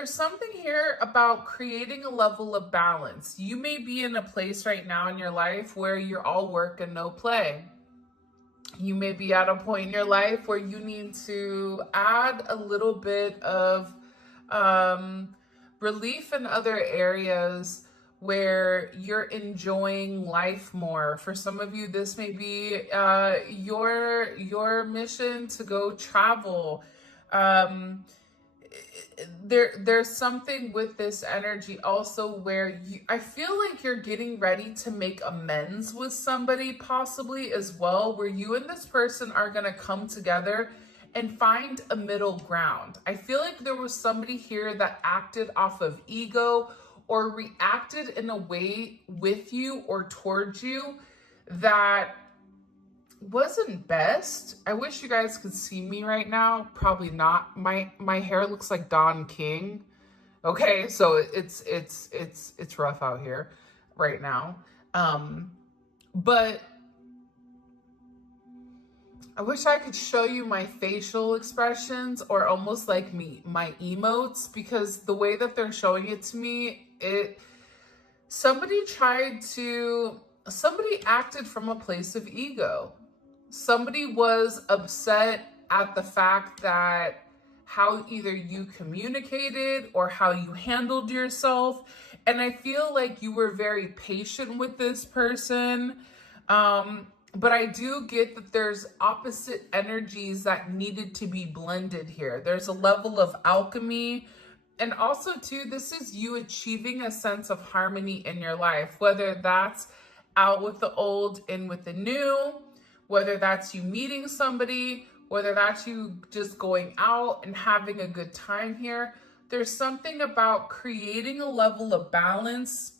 there's something here about creating a level of balance. You may be in a place right now in your life where you're all work and no play. You may be at a point in your life where you need to add a little bit of relief in other areas where you're enjoying life more. For some of you, this may be your mission to go travel. There's something with this energy also where I feel like you're getting ready to make amends with somebody possibly as well, where you and this person are going to come together and find a middle ground. I feel like there was somebody here that acted off of ego or reacted in a way with you or towards you that wasn't best. I wish you guys could see me right now. Probably not. My hair looks like Don King. Okay, so it's rough out here right now. But I wish I could show you my facial expressions or almost like my emotes, because the way that they're showing it to me, somebody acted from a place of ego. Somebody was upset at the fact that how either you communicated or how you handled yourself. And I feel like you were very patient with this person. But I do get that there's opposite energies that needed to be blended here. There's a level of alchemy. And also too, this is you achieving a sense of harmony in your life, whether that's out with the old, in with the new, whether that's you meeting somebody, whether that's you just going out and having a good time here. There's something about creating a level of balance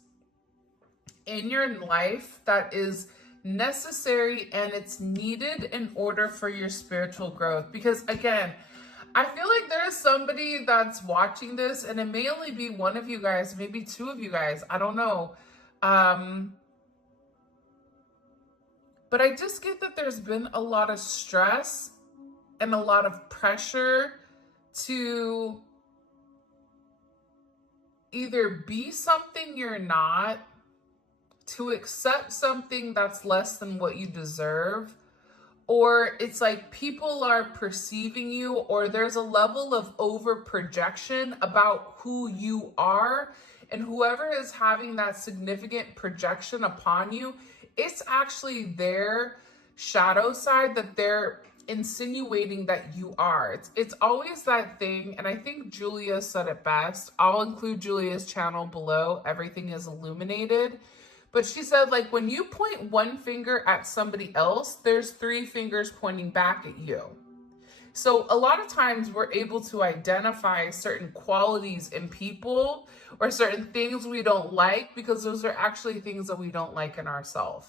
in your life that is necessary and it's needed in order for your spiritual growth. Because again, I feel like there's somebody that's watching this, and it may only be one of you guys, maybe two of you guys, I don't know. But I just get that there's been a lot of stress and a lot of pressure to either be something you're not, to accept something that's less than what you deserve, or it's like people are perceiving you, or there's a level of over projection about who you are, and whoever is having that significant projection upon you, it's actually their shadow side that they're insinuating that you are. It's always that thing, and I think Julia said it best. I'll include Julia's channel below. Everything is illuminated. But she said, like, when you point one finger at somebody else, there's three fingers pointing back at you. So a lot of times we're able to identify certain qualities in people or certain things we don't like because those are actually things that we don't like in ourselves.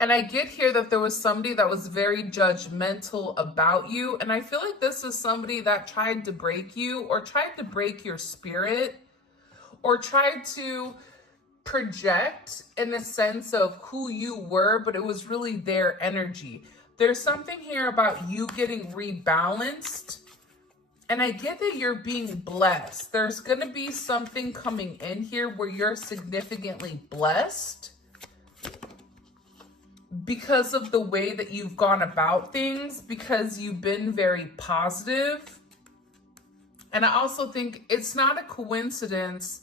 And I get here that there was somebody that was very judgmental about you. And I feel like this is somebody that tried to break you or tried to break your spirit or tried to project in the sense of who you were, but it was really their energy. There's something here about you getting rebalanced. And I get that you're being blessed. There's going to be something coming in here where you're significantly blessed because of the way that you've gone about things, because you've been very positive. And I also think it's not a coincidence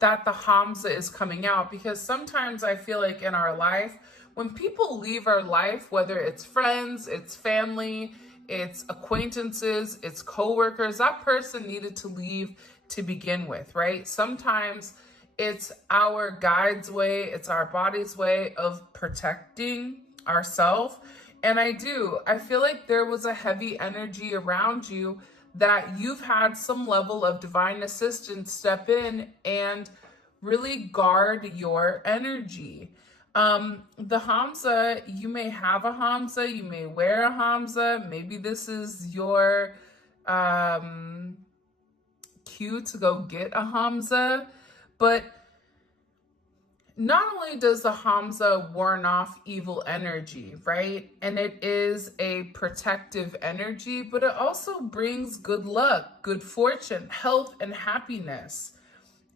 that the Hamza is coming out, because sometimes I feel like in our life, when people leave our life, whether it's friends, it's family, it's acquaintances, it's coworkers, that person needed to leave to begin with, right? Sometimes it's our guide's way, it's our body's way of protecting ourselves. And I feel like there was a heavy energy around you that you've had some level of divine assistance step in and really guard your energy. The Hamza, you may have a Hamza, you may wear a Hamza. Maybe this is your cue to go get a Hamza. But Not only does the Hamza warn off evil energy, right? And it is a protective energy, but it also brings good luck, good fortune, health, and happiness.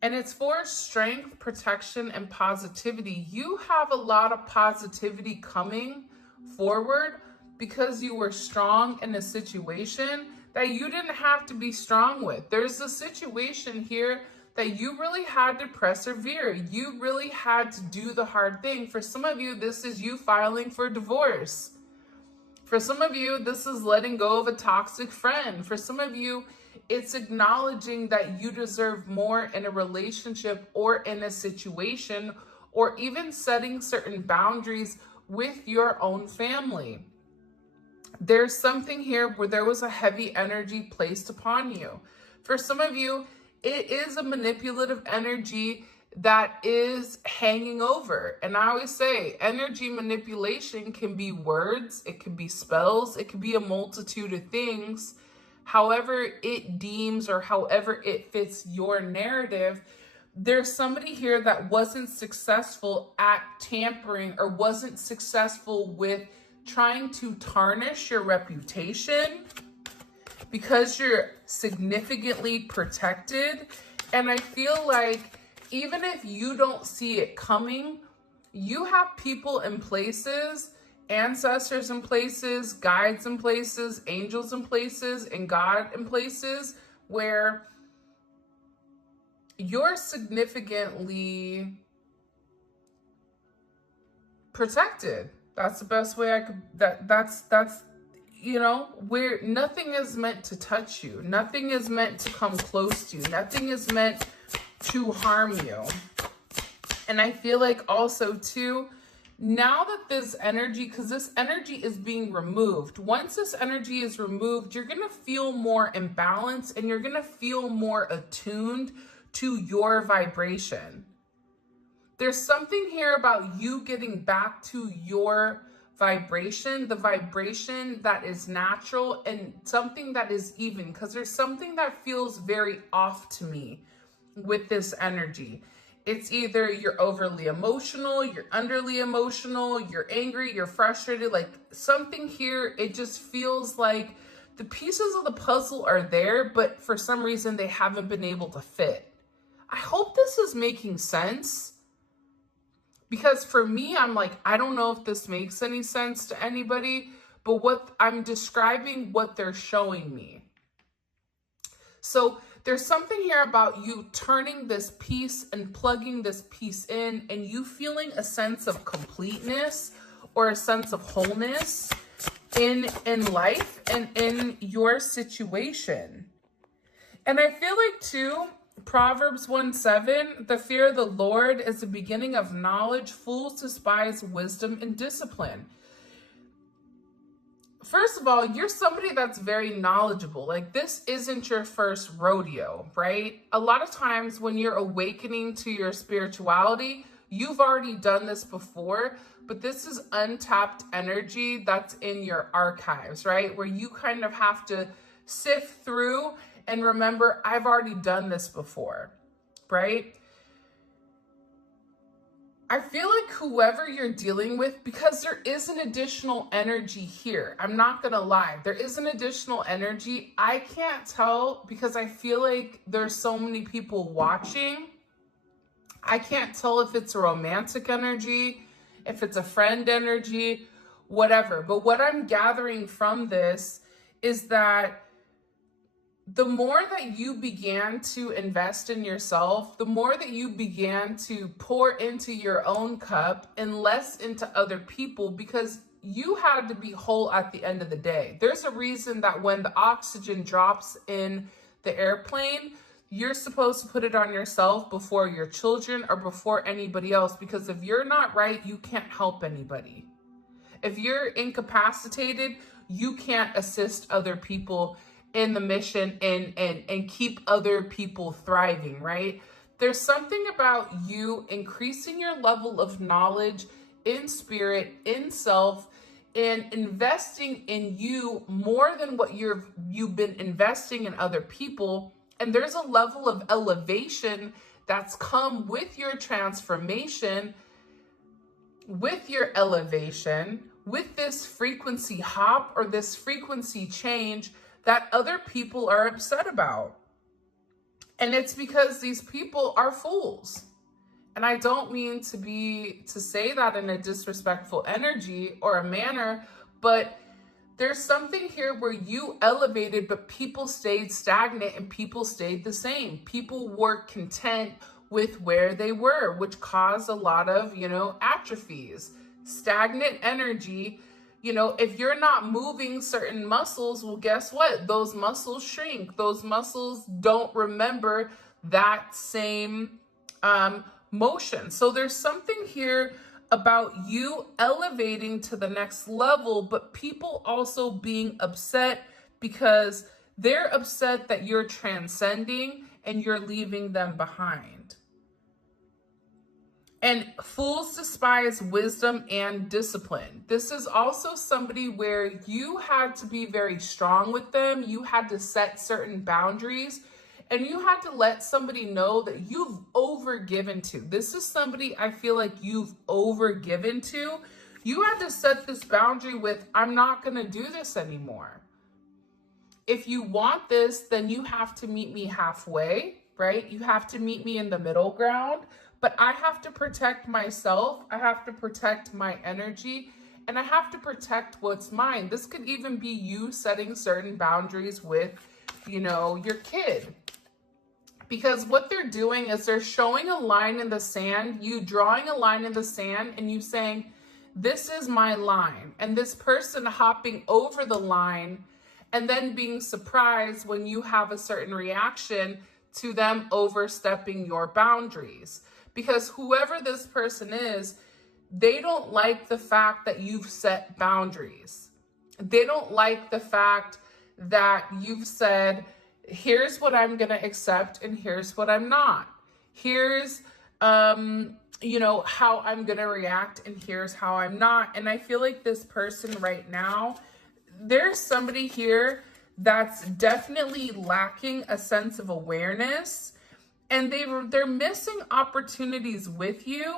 And it's for strength, protection, and positivity. You have a lot of positivity coming forward because you were strong in a situation that you didn't have to be strong with. There's a situation here that you really had to persevere. You really had to do the hard thing. For some of you, this is you filing for divorce. For some of you, this is letting go of a toxic friend. For some of you, it's acknowledging that you deserve more in a relationship or in a situation, or even setting certain boundaries with your own family. There's something here where there was a heavy energy placed upon you. For some of you, it is a manipulative energy that is hanging over. And I always say energy manipulation can be words, it can be spells, it can be a multitude of things. However it deems or however it fits your narrative. There's somebody here that wasn't successful at tampering or wasn't successful with trying to tarnish your reputation because you're significantly protected. And I feel like even if you don't see it coming, you have people in places, ancestors in places, guides in places, angels in places, and God in places where you're significantly protected. That's the best way I could, that's, you know, where nothing is meant to touch you. Nothing is meant to come close to you. Nothing is meant to harm you. And I feel like also too, now that this energy, because this energy is being removed, once this energy is removed, you're going to feel more in balance and you're going to feel more attuned to your vibration. There's something here about you getting back to your vibration, the vibration that is natural and something that is even, because there's something that feels very off to me with this energy. It's either you're overly emotional, you're underly emotional, you're angry, you're frustrated, like something here, it just feels like the pieces of the puzzle are there, but for some reason they haven't been able to fit. I hope this is making sense. Because for me, I'm like, I don't know if this makes any sense to anybody, but what I'm describing, what they're showing me. So there's something here about you turning this piece and plugging this piece in and you feeling a sense of completeness or a sense of wholeness in life and in your situation. And I feel like too, Proverbs 1:7, the fear of the Lord is the beginning of knowledge. Fools despise wisdom and discipline. First of all, you're somebody that's very knowledgeable. Like this isn't your first rodeo, right? A lot of times when you're awakening to your spirituality, you've already done this before, but this is untapped energy that's in your archives, right? Where you kind of have to sift through and remember, I've already done this before, right? I feel like whoever you're dealing with, because there is an additional energy here. I'm not going to lie. There is an additional energy. I can't tell because I feel like there's so many people watching. I can't tell if it's a romantic energy, if it's a friend energy, whatever. But what I'm gathering from this is that the more that you began to invest in yourself, the more that you began to pour into your own cup and less into other people, because you had to be whole at the end of the day. There's a reason that when the oxygen drops in the airplane, you're supposed to put it on yourself before your children or before anybody else, because if you're not right, you can't help anybody. If you're incapacitated, you can't assist other people in the mission and keep other people thriving, right? There's something about you increasing your level of knowledge in spirit, in self, and investing in you more than what you've been investing in other people. And there's a level of elevation that's come with your transformation, with your elevation, with this frequency hop or this frequency change that other people are upset about. And it's because these people are fools. And I don't mean to say that in a disrespectful energy or a manner, but there's something here where you elevated, but people stayed stagnant and people stayed the same. People were content with where they were, which caused a lot of, atrophies, stagnant energy. If you're not moving certain muscles, well, guess what? Those muscles shrink. Those muscles don't remember that same motion. So there's something here about you elevating to the next level, but people also being upset because they're upset that you're transcending and you're leaving them behind. And fools despise wisdom and discipline. This is also somebody where you had to be very strong with them. You had to set certain boundaries. And you had to let somebody know that you've overgiven to. This is somebody I feel like you've overgiven to. You had to set this boundary with, I'm not going to do this anymore. If you want this, then you have to meet me halfway, right? You have to meet me in the middle ground. But I have to protect myself. I have to protect my energy. And I have to protect what's mine. This could even be you setting certain boundaries with, your kid. Because what they're doing is they're showing a line in the sand, you drawing a line in the sand, and you saying, this is my line. And this person hopping over the line and then being surprised when you have a certain reaction to them overstepping your boundaries. Because whoever this person is, they don't like the fact that you've set boundaries. They don't like the fact that you've said, here's what I'm going to accept and here's what I'm not. Here's, how I'm going to react and here's how I'm not. And I feel like this person right now, there's somebody here that's definitely lacking a sense of awareness, and they're missing opportunities with you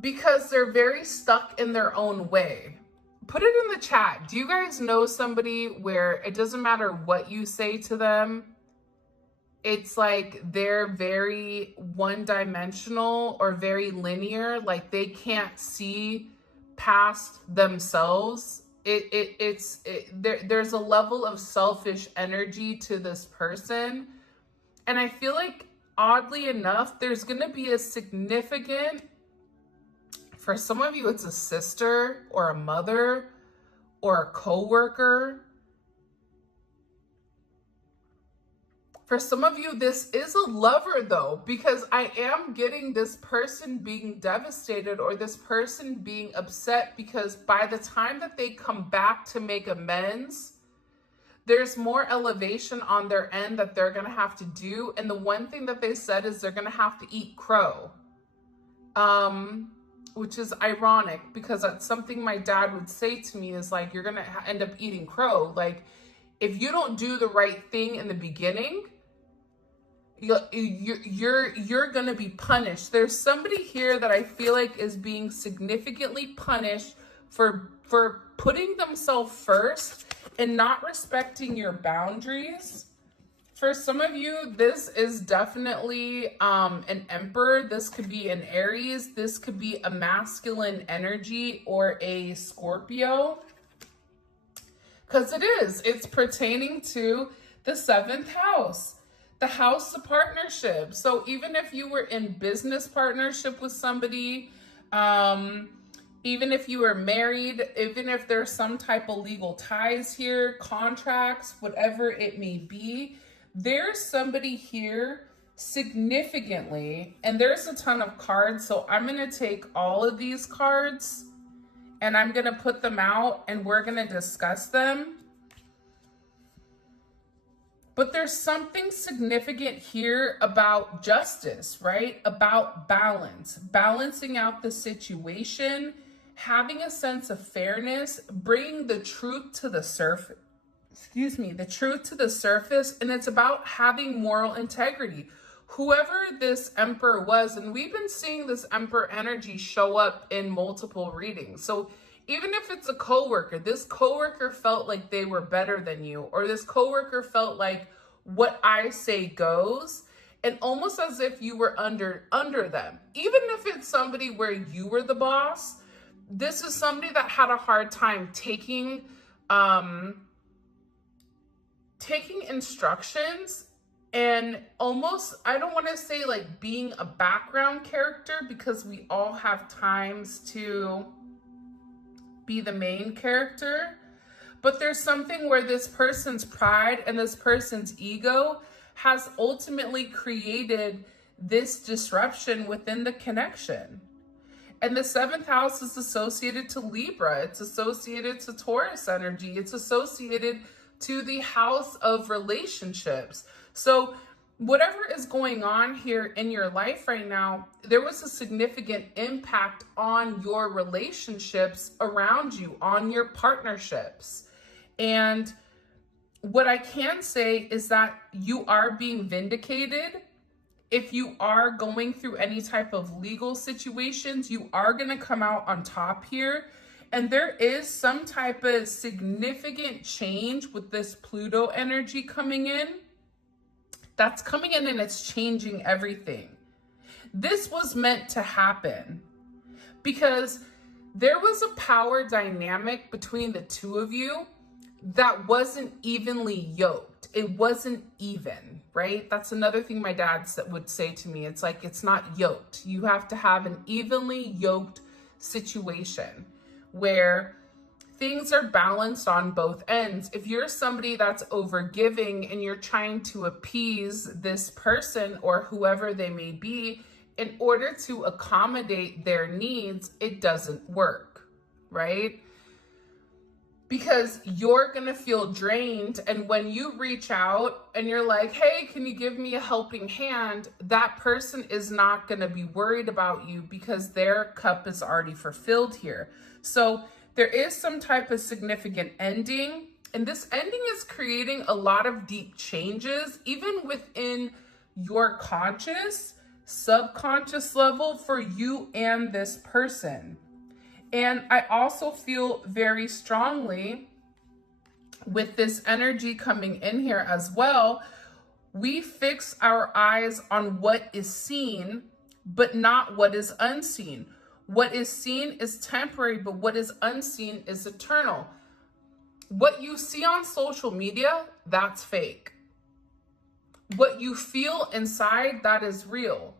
because they're very stuck in their own way. Put it in the chat. Do you guys know somebody where it doesn't matter what you say to them? It's like they're very one-dimensional or very linear. Like they can't see past themselves. There's a level of selfish energy to this person. And I feel like, oddly enough, there's going to be a significant, for some of you, it's a sister or a mother or a coworker. For some of you, this is a lover though, because I am getting this person being devastated or this person being upset because by the time that they come back to make amends, there's more elevation on their end that they're going to have to do. And the one thing that they said is they're going to have to eat crow. Which is ironic because that's something my dad would say to me is like, you're going to end up eating crow. Like if you don't do the right thing in the beginning, you're going to be punished. There's somebody here that I feel like is being significantly punished for putting themselves first and not respecting your boundaries. For some of you, this is definitely an Emperor. This could be an Aries. This could be a masculine energy or a Scorpio. Because it is. It's pertaining to the 7th house, the house of partnership. So even if you were in business partnership with somebody, even if you were married, even if there's some type of legal ties here, contracts, whatever it may be, there's somebody here significantly, and there's a ton of cards. So I'm going to take all of these cards and I'm going to put them out and we're going to discuss them. But there's something significant here about justice, right? About balance, balancing out the situation, having a sense of fairness, bringing the truth to the surface. The truth to the surface. And it's about having moral integrity. whoever this Emperor was, and we've been seeing this Emperor energy show up in multiple readings. So even if it's a coworker, this coworker felt like they were better than you, or this coworker felt like what I say goes, and almost as if you were under them. Even if it's somebody where you were the boss, this is somebody that had a hard time taking instructions, and almost, I don't want to say like being a background character, because we all have times to be the main character, but there's something where this person's pride and this person's ego has ultimately created this disruption within the connection. And the 7th house is associated to Libra. It's associated to Taurus energy. It's associated to the house of relationships. So whatever is going on here in your life right now, there was a significant impact on your relationships around you, on your partnerships. And what I can say is that you are being vindicated. If you are going through any type of legal situations, you are going to come out on top here. And there is some type of significant change with this Pluto energy coming in. That's coming in and it's changing everything. This was meant to happen because there was a power dynamic between the two of you that wasn't evenly yoked. It wasn't even, right? That's another thing my dad would say to me. It's like, it's not yoked. You have to have an evenly yoked situation where things are balanced on both ends. If you're somebody that's overgiving and you're trying to appease this person or whoever they may be in order to accommodate their needs, it doesn't work, right? Because you're gonna feel drained, and when you reach out and you're like, hey, can you give me a helping hand? That person is not gonna be worried about you because their cup is already fulfilled here. So there is some type of significant ending, and this ending is creating a lot of deep changes, even within your conscious, subconscious level for you and this person. And I also feel very strongly with this energy coming in here as well, we fix our eyes on what is seen, but not what is unseen. What is seen is temporary, but what is unseen is eternal. What you see on social media, that's fake. What you feel inside, that is real,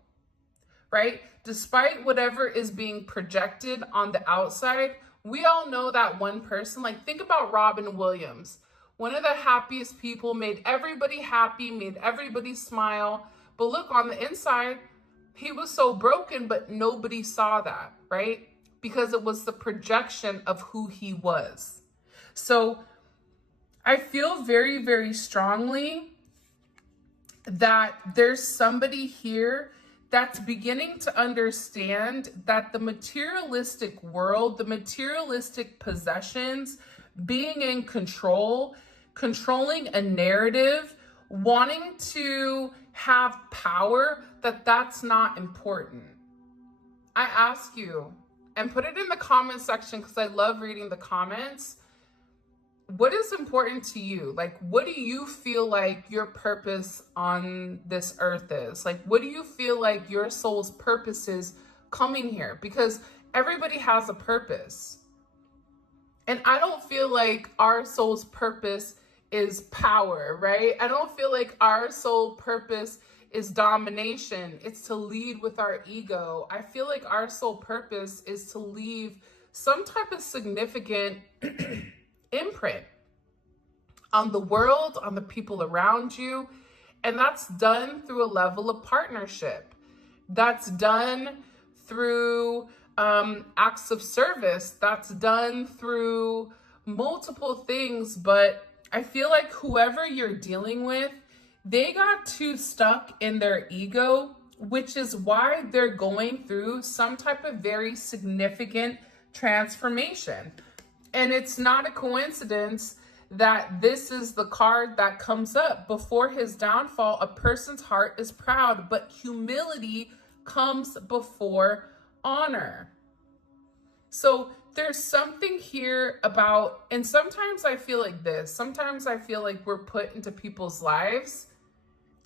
right? Despite whatever is being projected on the outside, we all know that one person. Like, think about Robin Williams, one of the happiest people, made everybody happy, made everybody smile. But look, on the inside, he was so broken, but nobody saw that, right? Because it was the projection of who he was. So I feel very, very strongly that there's somebody here that's beginning to understand that the materialistic world, the materialistic possessions, being in control, controlling a narrative, wanting to have power, that's not important. I ask you, and put it in the comment section because I love reading the comments. What is important to you? Like, what do you feel like your purpose on this earth is? Like, what do you feel like your soul's purpose is coming here? Because everybody has a purpose. And I don't feel like our soul's purpose is power, right? I don't feel like our soul purpose is domination. It's to lead with our ego. I feel like our soul purpose is to leave some type of significant imprint on the world, on the people around you. And that's done through a level of partnership. That's done through acts of service. That's done through multiple things. But I feel like whoever you're dealing with, they got too stuck in their ego, which is why they're going through some type of very significant transformation. And it's not a coincidence that this is the card that comes up. Before his downfall, a person's heart is proud, but humility comes before honor. So there's something here about, and sometimes I feel like this, sometimes I feel like we're put into people's lives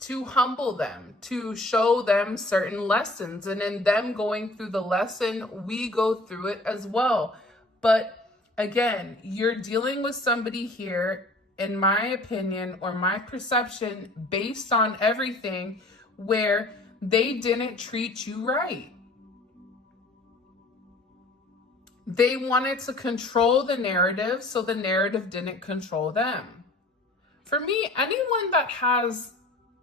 to humble them, to show them certain lessons. And in them going through the lesson, we go through it as well. But again, you're dealing with somebody here, in my opinion, or my perception, based on everything, where they didn't treat you right. They wanted to control the narrative, so the narrative didn't control them. For me, anyone that has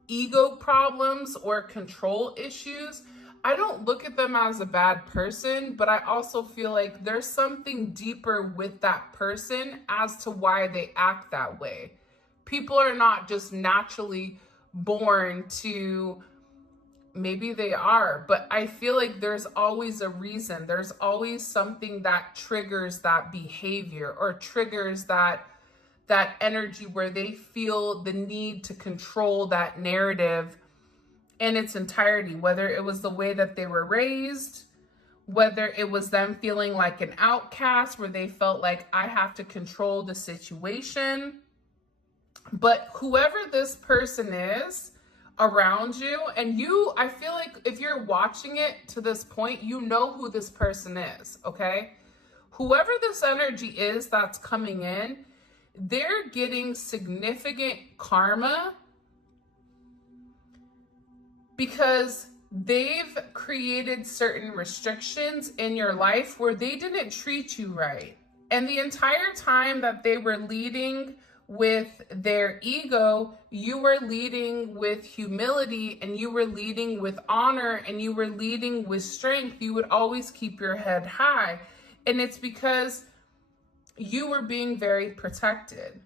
ego problems or control issues, I don't look at them as a bad person, but I also feel like there's something deeper with that person as to why they act that way. People are not just naturally born to, maybe they are, but I feel like there's always a reason. There's always something that triggers that behavior or triggers that energy where they feel the need to control that narrative in its entirety, whether it was the way that they were raised, whether it was them feeling like an outcast where they felt like, I have to control the situation. But whoever this person is around you, and you, I feel like if you're watching it to this point, you know who this person is, okay? Whoever this energy is that's coming in, they're getting significant karma because they've created certain restrictions in your life where they didn't treat you right. And the entire time that they were leading with their ego, you were leading with humility, and you were leading with honor, and you were leading with strength. You would always keep your head high. And it's because you were being very protected.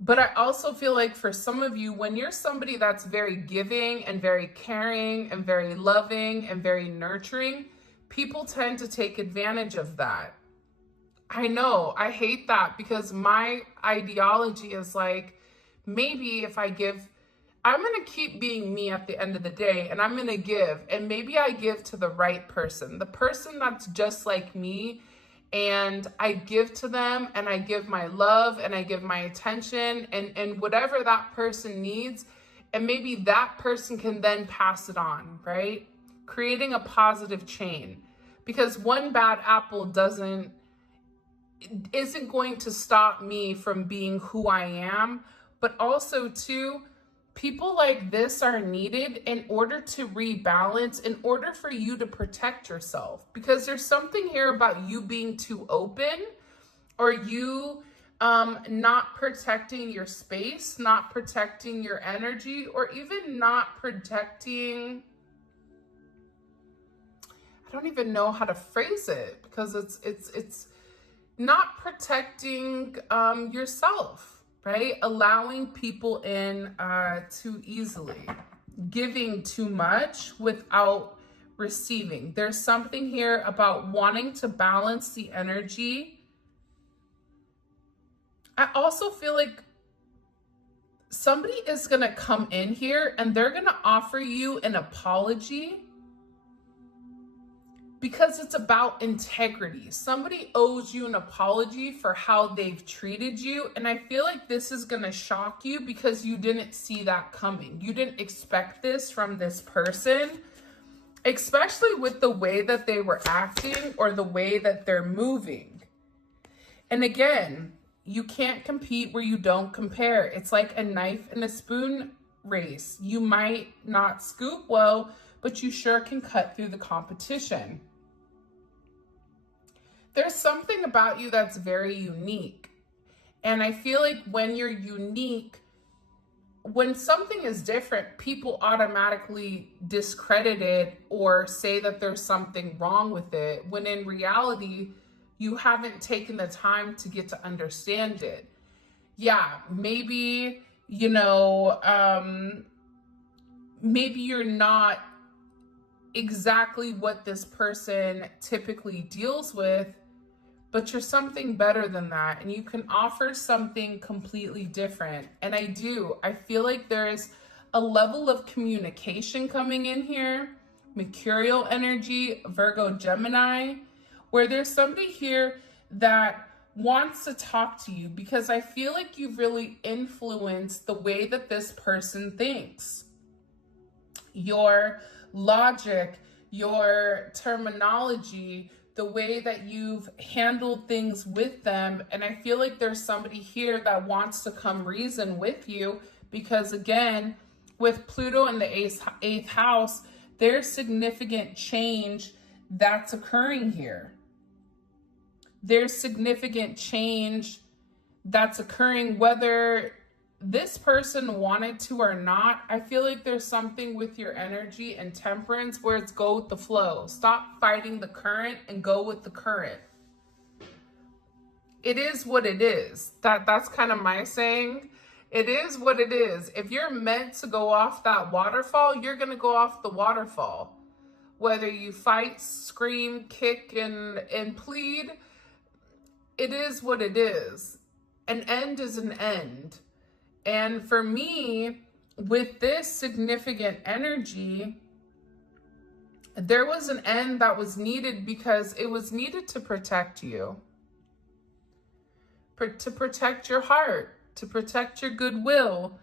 But I also feel like for some of you, when you're somebody that's very giving and very caring and very loving and very nurturing, people tend to take advantage of that. I know, I hate that, because my ideology is like, maybe if I give, I'm going to keep being me at the end of the day, and I'm going to give, and maybe I give to the right person, the person that's just like me, and I give to them, and I give my love, and I give my attention, and whatever that person needs, and maybe that person can then pass it on, right? Creating a positive chain, because one bad apple isn't going to stop me from being who I am. But also too, people like this are needed in order to rebalance, in order for you to protect yourself, because there's something here about you being too open, or you not protecting your space, not protecting your energy, or even not protecting, I don't even know how to phrase it, because it's not protecting yourself, right? Allowing people in too easily, giving too much without receiving. There's something here about wanting to balance the energy. I also feel like somebody is going to come in here and they're going to offer you an apology, because it's about integrity. Somebody owes you an apology for how they've treated you. And I feel like this is going to shock you because you didn't see that coming. You didn't expect this from this person, especially with the way that they were acting or the way that they're moving. And again, you can't compete where you don't compare. It's like a knife and a spoon race. You might not scoop well, but you sure can cut through the competition. There's something about you that's very unique. And I feel like when you're unique, when something is different, people automatically discredit it or say that there's something wrong with it, when in reality, you haven't taken the time to get to understand it. Yeah, maybe, maybe you're not exactly what this person typically deals with, but you're something better than that, and you can offer something completely different. And I feel like there's a level of communication coming in here, Mercurial energy, Virgo, Gemini, where there's somebody here that wants to talk to you, because I feel like you've really influenced the way that this person thinks. Your logic, your terminology, the way that you've handled things with them. And I feel like there's somebody here that wants to come reason with you, because again, with Pluto in the eighth house, there's significant change that's occurring here. There's significant change that's occurring whether this person wanted to or not. I feel like there's something with your energy and temperance where it's go with the flow. Stop fighting the current and go with the current. It is what it is. That's kind of my saying. It is what it is. If you're meant to go off that waterfall, you're going to go off the waterfall. Whether you fight, scream, kick, and plead, it is what it is. An end is an end. And for me, with this significant energy, there was an end that was needed because it was needed to protect you. To protect your heart, to protect your goodwill.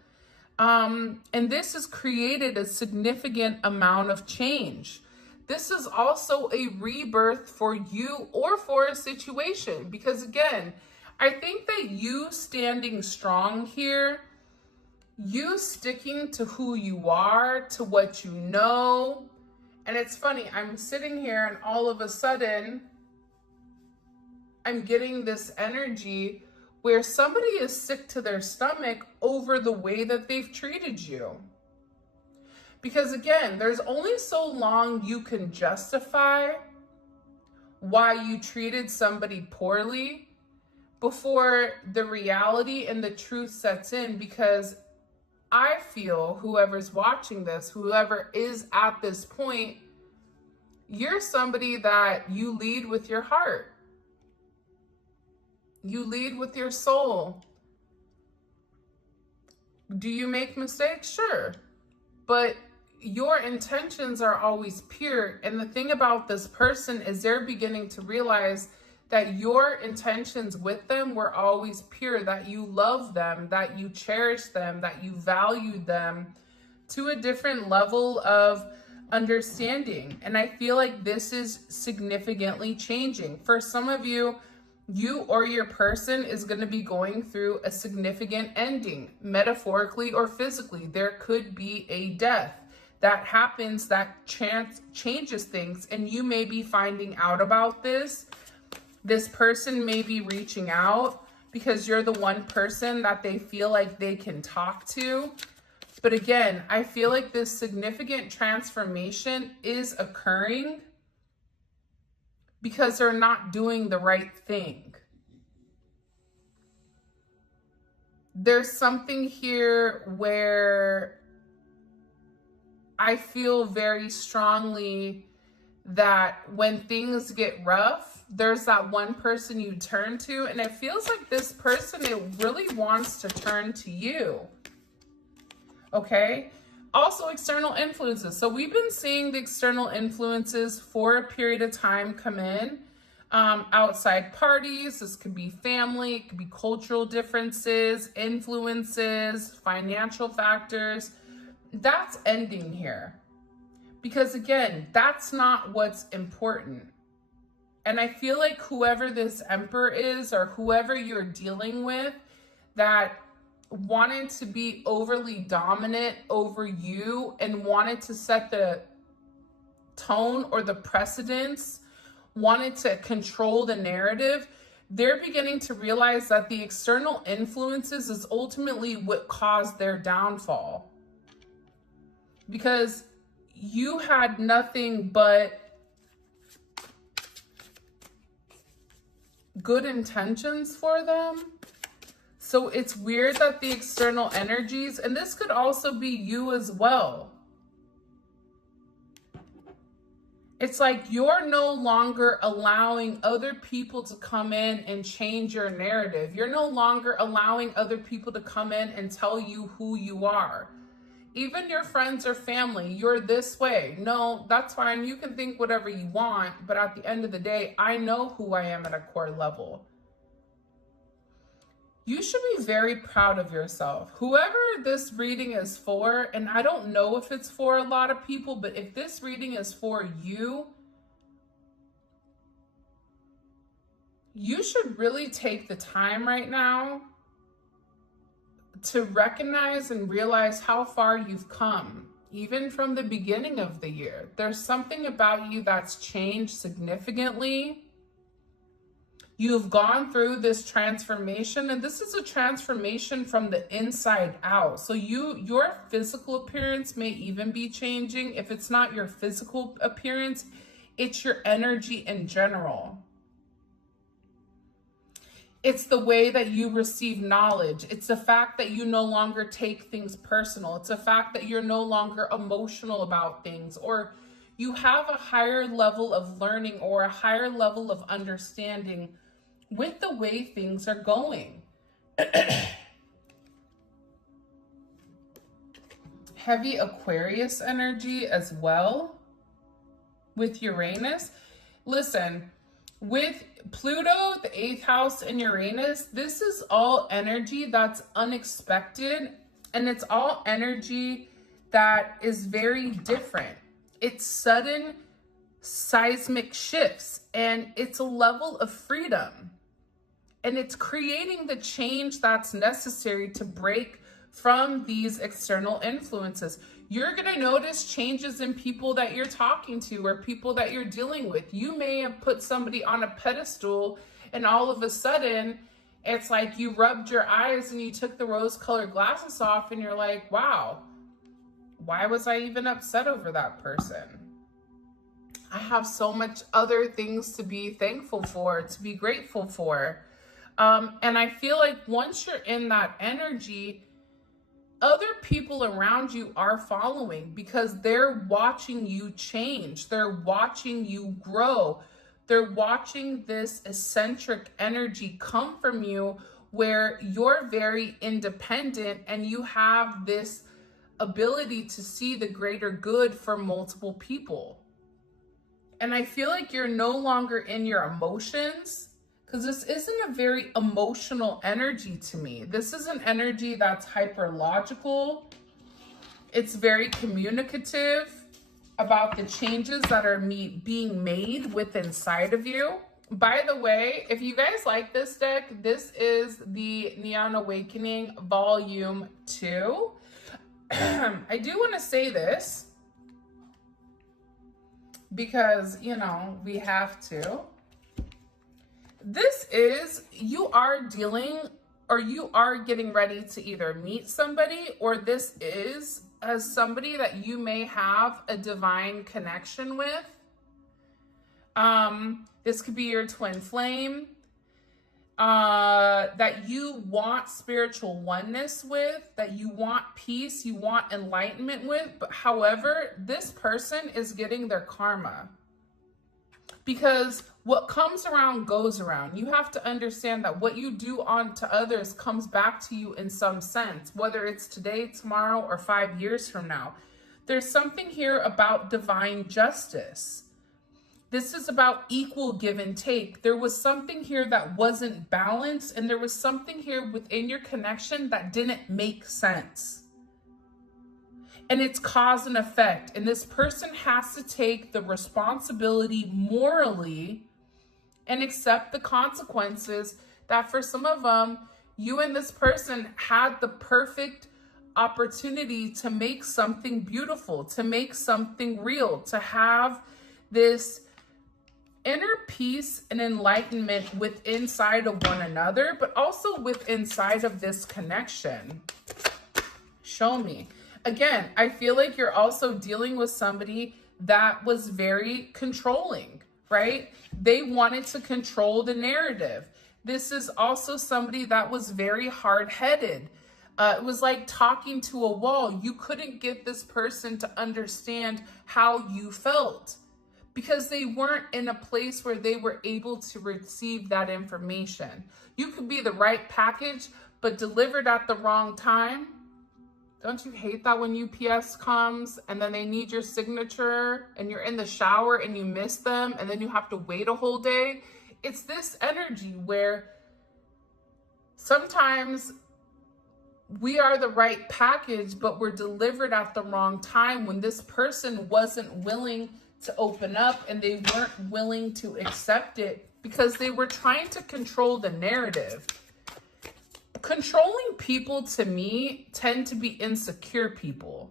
And this has created a significant amount of change. This is also a rebirth for you or for a situation, because again, I think that you standing strong here, you sticking to who you are, to what you know. And it's funny, I'm sitting here and all of a sudden, I'm getting this energy where somebody is sick to their stomach over the way that they've treated you. Because again, there's only so long you can justify why you treated somebody poorly before the reality and the truth sets in. Because I feel whoever's watching this, whoever is at this point, you're somebody that you lead with your heart. You lead with your soul. Do you make mistakes? Sure. But your intentions are always pure. And the thing about this person is they're beginning to realize that your intentions with them were always pure, that you love them, that you cherish them, that you value them to a different level of understanding. And I feel like this is significantly changing. For some of you, you or your person is going to be going through a significant ending, metaphorically or physically. There could be a death that happens that changes things, and you may be finding out about this. This person may be reaching out because you're the one person that they feel like they can talk to. But again, I feel like this significant transformation is occurring because they're not doing the right thing. There's something here where I feel very strongly that when things get rough, there's that one person you turn to, and it feels like this person, it really wants to turn to you. Okay? Also, external influences. So we've been seeing the external influences for a period of time come in. Outside parties, this could be family, it could be cultural differences, influences, financial factors. That's ending here. Because again, that's not what's important. And I feel like whoever this emperor is, or whoever you're dealing with, that wanted to be overly dominant over you and wanted to set the tone or the precedence, wanted to control the narrative, they're beginning to realize that the external influences is ultimately what caused their downfall. Because you had nothing but good intentions for them. So it's weird that the external energies, and this could also be you as well. It's like you're no longer allowing other people to come in and change your narrative. You're no longer allowing other people to come in and tell you who you are. Even your friends or family, you're this way. No, that's fine. You can think whatever you want, but at the end of the day, I know who I am at a core level. You should be very proud of yourself. Whoever this reading is for, and I don't know if it's for a lot of people, but if this reading is for you, you should really take the time right now to recognize and realize how far you've come, even from the beginning of the year. There's something about you that's changed significantly. You've gone through this transformation, and this is a transformation from the inside out. So your physical appearance may even be changing. If it's not your physical appearance, it's your energy in general. It's the way that you receive knowledge. It's the fact that you no longer take things personal. It's the fact that you're no longer emotional about things, or you have a higher level of learning or a higher level of understanding with the way things are going. Heavy Aquarius energy as well with Uranus. Listen, with Pluto, the 8th house, and Uranus, this is all energy that's unexpected, and it's all energy that is very different. It's sudden seismic shifts, and it's a level of freedom. And it's creating the change that's necessary to break from these external influences. You're going to notice changes in people that you're talking to or people that you're dealing with. You may have put somebody on a pedestal, and all of a sudden, it's like you rubbed your eyes and you took the rose-colored glasses off, and you're like, wow, why was I even upset over that person? I have so much other things to be thankful for, to be grateful for. And I feel like once you're in that energy, other people around you are following because they're watching you change. They're watching you grow. They're watching this eccentric energy come from you where you're very independent and you have this ability to see the greater good for multiple people. And I feel like you're no longer in your emotions, because this isn't a very emotional energy to me. This is an energy that's hyper-logical. It's very communicative about the changes that are being made within inside of you. By the way, if you guys like this deck, this is the Neon Awakening Volume 2. I do want to say this because, you know, we have to. This is, you are dealing or you are getting ready to either meet somebody, or this is as somebody that you may have a divine connection with. This could be your twin flame that you want spiritual oneness with, that you want peace, you want enlightenment with. But however, this person is getting their karma. Because what comes around goes around. You have to understand that what you do onto others comes back to you in some sense, whether it's today, tomorrow, or 5 years from now. There's something here about divine justice. This is about equal give and take. There was something here that wasn't balanced, and there was something here within your connection that didn't make sense. And it's cause and effect. And this person has to take the responsibility morally and accept the consequences that for some of them, you and this person had the perfect opportunity to make something beautiful, to make something real, to have this inner peace and enlightenment with inside of one another, but also with inside of this connection. Show me. Again, I feel like you're also dealing with somebody that was very controlling, right? They wanted to control the narrative. This is also somebody that was very hard-headed. It was like talking to a wall. You couldn't get this person to understand how you felt because they weren't in a place where they were able to receive that information. You could be the right package, but delivered at the wrong time. Don't you hate that when UPS comes and then they need your signature and you're in the shower and you miss them and then you have to wait a whole day? It's this energy where sometimes we are the right package, but we're delivered at the wrong time when this person wasn't willing to open up and they weren't willing to accept it because they were trying to control the narrative. Controlling people, to me, tend to be insecure people,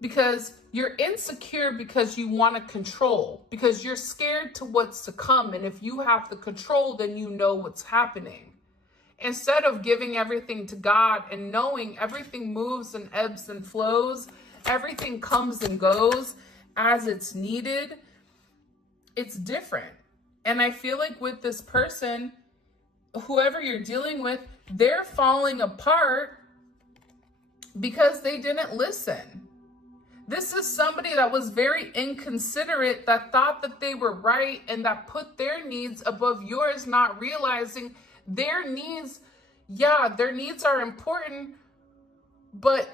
because you're insecure because you want to control, because you're scared to what's to come. And if you have the control, then you know what's happening. Instead of giving everything to God and knowing everything moves and ebbs and flows, everything comes and goes as it's needed, it's different. And I feel like with this person, whoever you're dealing with, they're falling apart because they didn't listen. This is somebody that was very inconsiderate, that thought that they were right and that put their needs above yours, not realizing their needs, their needs are important, but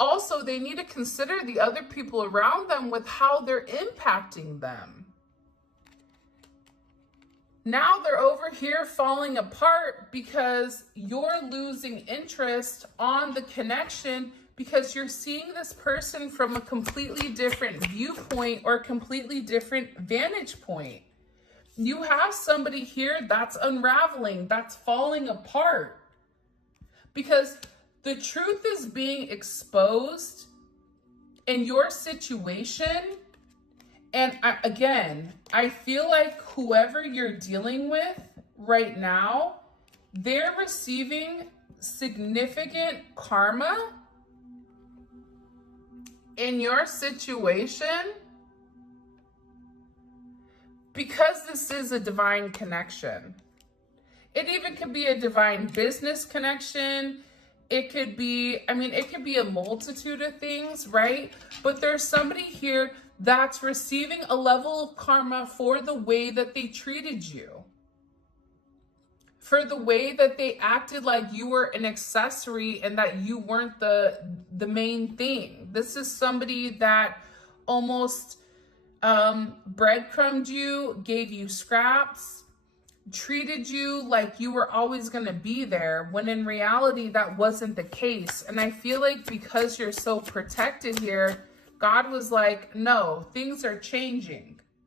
also they need to consider the other people around them with how they're impacting them. Now they're over here falling apart because you're losing interest on the connection because you're seeing this person from a completely different viewpoint or a completely different vantage point. You have somebody here that's unraveling, that's falling apart because the truth is being exposed in your situation. And I feel like whoever you're dealing with right now, they're receiving significant karma in your situation because this is a divine connection. It even could be a divine business connection. It could be, it could be a multitude of things, right? But there's somebody here that's receiving a level of karma for the way that they treated you, for the way that they acted like you were an accessory and that you weren't the main thing. This is somebody that almost breadcrumbed you, gave you scraps, treated you like you were always going to be there, when in reality that wasn't the case. And I feel like because you're so protected here, God was like, no, things are changing.